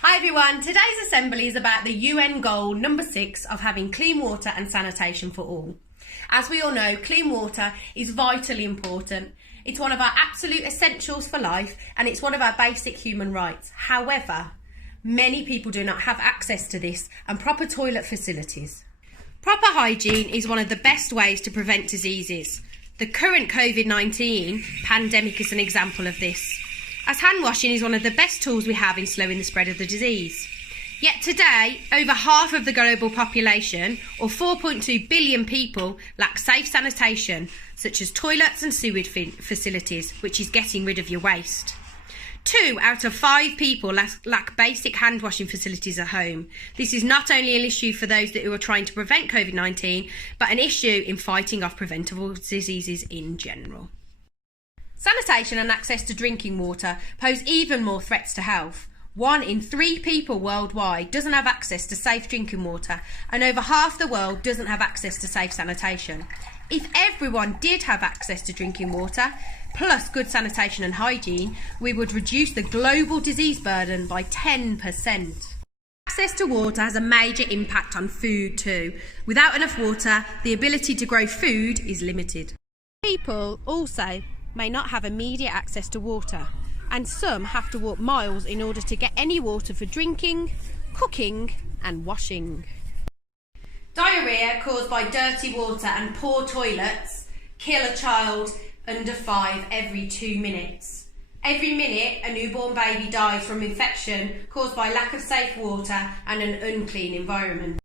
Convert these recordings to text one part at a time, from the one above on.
Hi everyone, today's assembly is about the UN goal number 6 of having clean water and sanitation for all. As we all know, clean water is vitally important. It's one of our absolute essentials for life and it's one of our basic human rights. However, many people do not have access to this and proper toilet facilities. Proper hygiene is one of the best ways to prevent diseases. The current COVID-19 pandemic is an example of this, as hand washing is one of the best tools we have in slowing the spread of the disease. Yet today, over half of the global population, or 4.2 billion people, lack safe sanitation, such as toilets and sewage facilities, which is getting rid of your waste. 2 out of 5 people lack basic hand washing facilities at home. This is not only an issue for those who are trying to prevent COVID-19, but an issue in fighting off preventable diseases in general. Sanitation and access to drinking water pose even more threats to health. 1 in 3 people worldwide doesn't have access to safe drinking water, and over half the world doesn't have access to safe sanitation. If everyone did have access to drinking water, plus good sanitation and hygiene, we would reduce the global disease burden by 10%. Access to water has a major impact on food too. Without enough water, the ability to grow food is limited. People also may not have immediate access to water, and some have to walk miles in order to get any water for drinking, cooking and washing. Diarrhoea caused by dirty water and poor toilets kill a child under 5 every 2 minutes. Every minute a newborn baby dies from infection caused by lack of safe water and an unclean environment.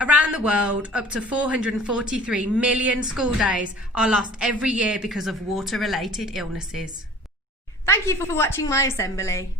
Around the world, up to 443 million school days are lost every year because of water-related illnesses. Thank you for watching my assembly.